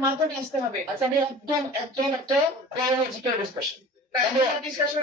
মাধ্যমে আসতে হবে আচ্ছা আমি একদম একদম। একটা biological discussion. ডিসকাশন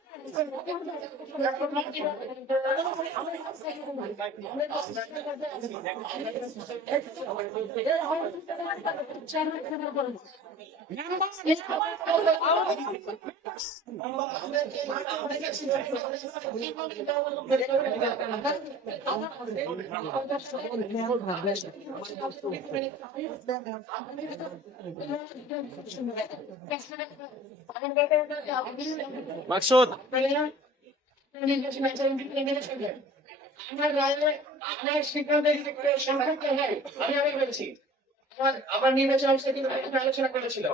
মাকসুদ আমার নির্বাচন আলোচনা করেছিল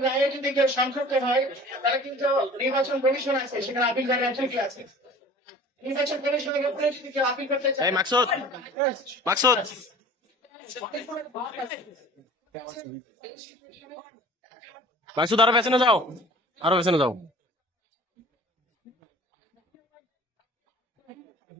রায়ে যদি কেউ সংক্ষিপ্ত হয় তাহলে কিন্তু নির্বাচন কমিশন আছে সেখানে আপিল করার অথরিটি আছে নির্বাচন কমিশনের উপরে যদি কেউ আপিল করতে চায় মাকসুদ, আরও পেছনে যাও, আরও পেছনে যাও ডিসেম্বর নির্বাচন হেডলাইটে নির্বাচন শুরু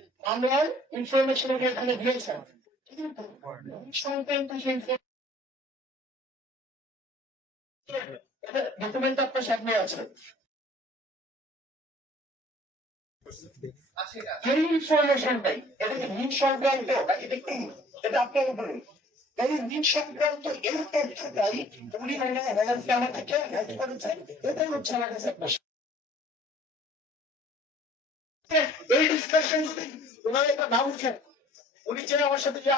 মামলার ইনফরমেশন এখানে দিয়েছেন? সংক্রান্ত সেই ডকুমেন্ট আপনার সামনে আছে। এই ইনফরমেশনটাই এটা কি ঋণ সংক্রান্ত? এটা কি? এটা আপনার উপরে। এই ঋণ সংক্রান্ত এই তথ্যটাই উনি মানে হেলথ আমার থেকে হেল্প করেছেন। এটাই হচ্ছে আমার কাছে এই ডিসকাশন যদি ওনার একটা নাম উঠে উনি যে আমার সাথে যে